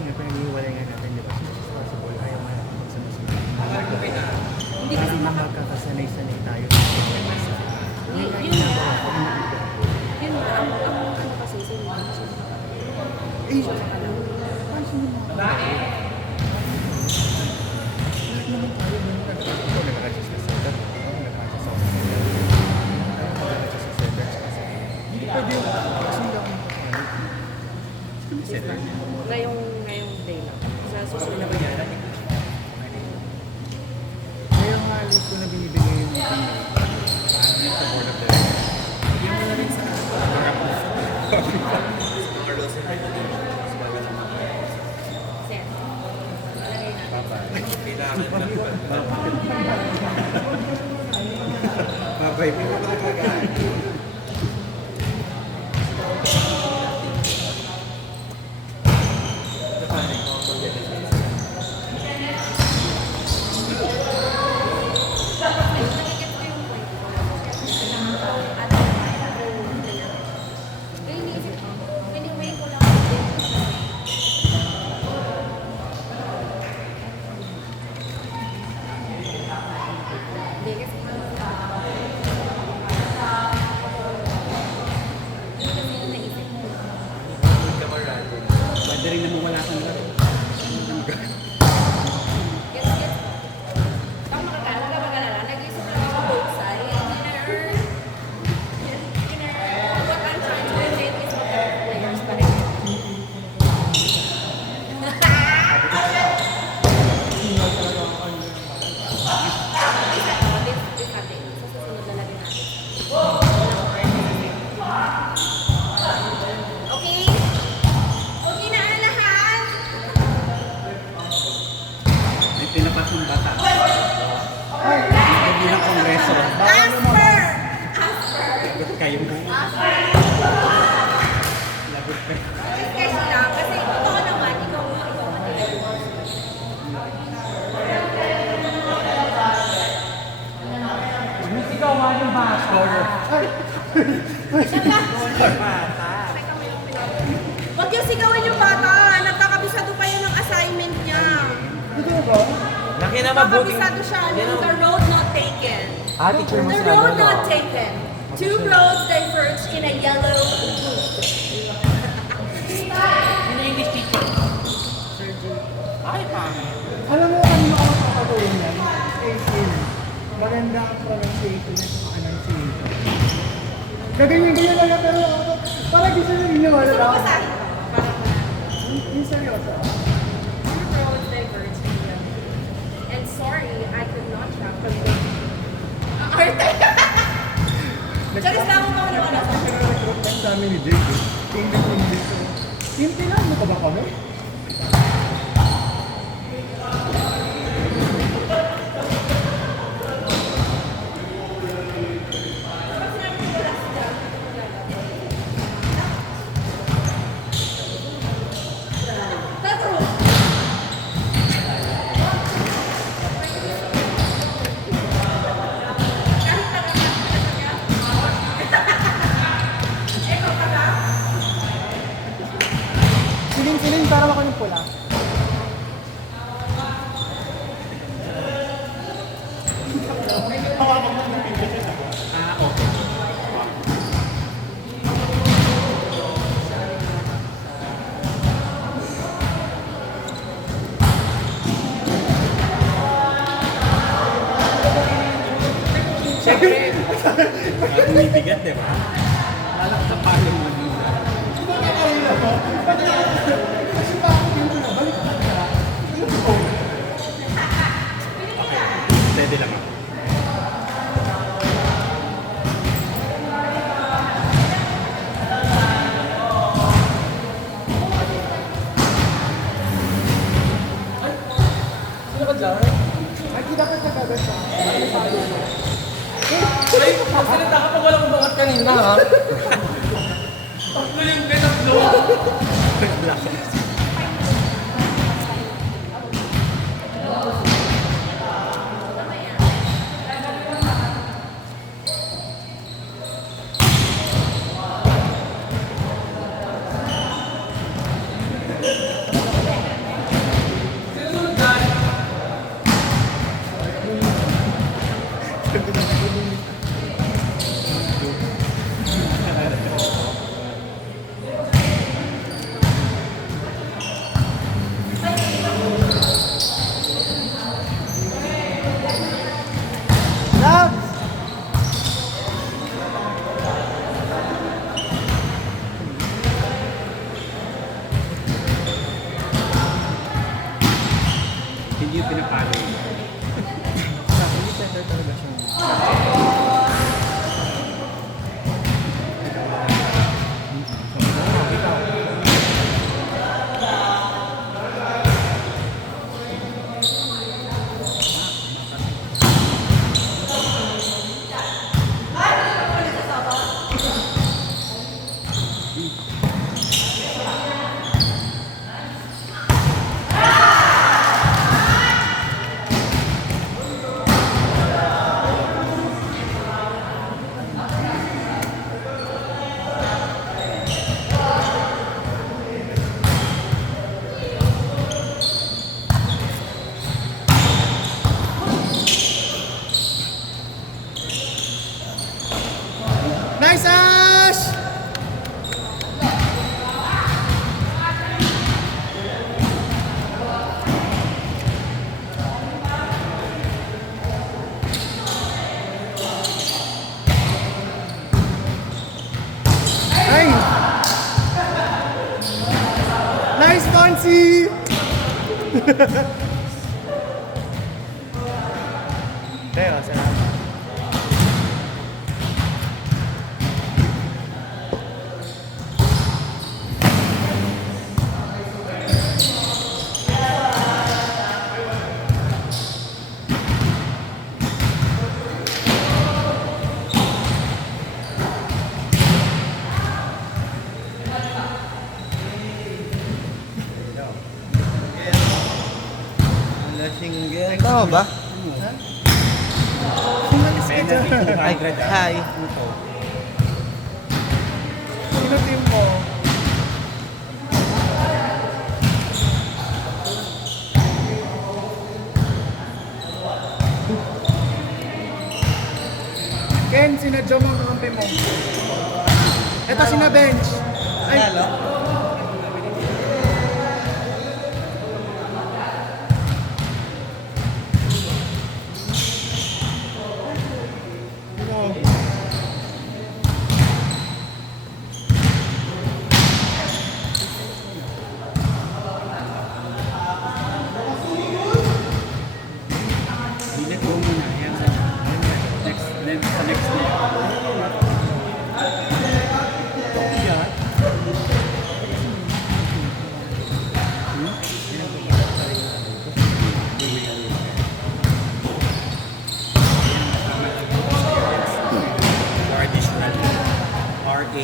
kasi nga pinag-iwalay nga natin, di ba? So, it's possible ayaw nga natin magsunod-sunod. Hindi kasi makakasanay-sanay tayo sa bawat isa. Yun nga, ako ano kasi sinunod. Eh, paano sinunod mo? Lahat naman tayo mo nag-adjust na setup. Nag-adjust sa setup. Nag-adjust sa setup. Hindi pwede yung kasi hindi ako setup. Ngayong day lang. Sa susunod na ba yan? Kaya nga late ko na binibigay yung meeting sa board of directors. Bigyan mo na rin sa Carlos and Set. Bye-bye. Pwede rin na mawala ka na rin. Tinapas ng bata. Hindi ng kongreso. Asper! Lagot kayo mo. Lagot kayo. Kasi lang, kasi totoo naman, ikaw Ikaw nga yung bata. Huwag yung sigawan yung bata. Nagkakabisado pa yan ng assignment niya. Laki na mabuting. Nagkakabisado siya. The road not taken. Teacher mo The sinabi road ano? not taken. Two roads diverge in a yellow loop. English teacher. Ay, Alam mo kanino ako makakatuloy niyan? 18. Maganda ang pronunciation at pronunciation. Gaganyan-ganyan lang yan, pero parang gusto nyo rin naman. Gusto mo basahin? Yung seryoso. Two roads diverge in a yellow loop. And sorry, I could not track from the... Arte! Charis lang mo pa ako naman ako. Pero nag-group time sa amin ni Jake. English. Simple lang, mo ka ba kami? Siling, para ako yung pula. Siyempre. Bumibigat, di ba? Lalak sa palong mo. Pwede lang ako. Sino ka dyan? Ay, kita ka sa kabit ha. Ay, magsalita ka pag walang umangat kanina, ha? Tatlo yung pinatlo. pinapalo yun. Hindi center talaga siya. Nice, Ash! Ay! Nice, Fancy! Teo, salamat. Tama ba? Penalty 200. Hi. Sino team mo? Ken, sinadyo mo ang kampi mo. Ito sina bench. Ay, Let go muna. Yan. Sa next na. Or additional RA.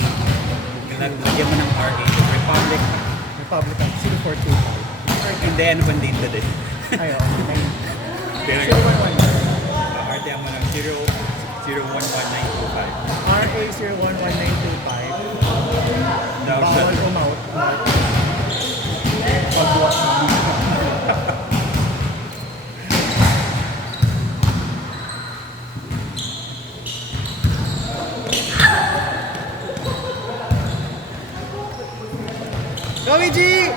Lagyan mo ng RA. Republic. Republican, 0425. Hindi, ano bang date din? Ayaw, Pero 011. RA mo ng 0111925. RA 011925. Daw siya. Bawal umout. Pagbuwas na. Luigi!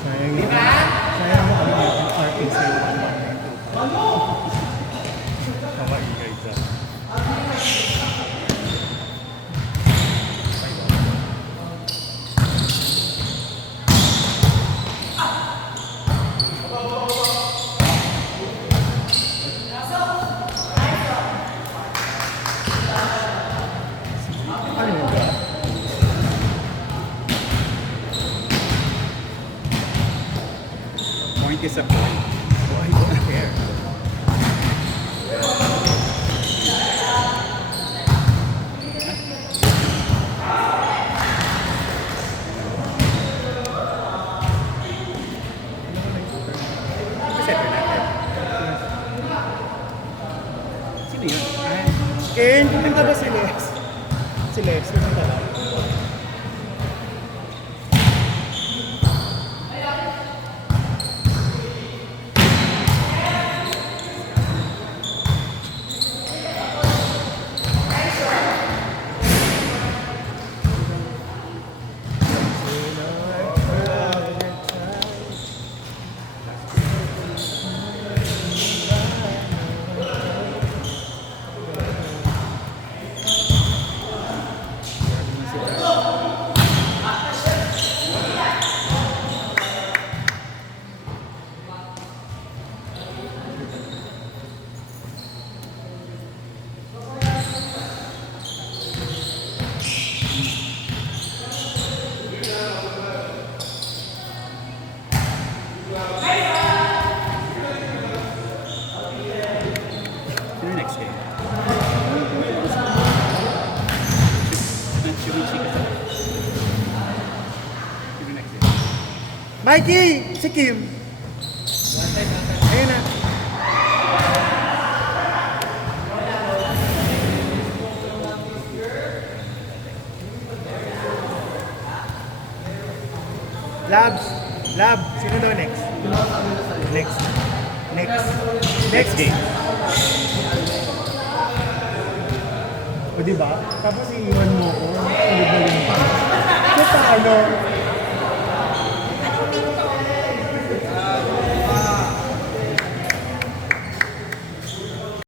Sayang mo. Sayang mo kami yung RPC 1192. Kamaingay dyan. Ano yun ba? Point is a point. Oh, I don't care. Setter natin. Sino yun? Ken, pumunta ba si Les? Si Les, pumunta ba? Mikey! Si Kim. Ayun na. Labs. Lab. Sino daw next? Next. Next. Next game. O diba? Tapos iiwan mo ko. Sunod na rin pa. So paano?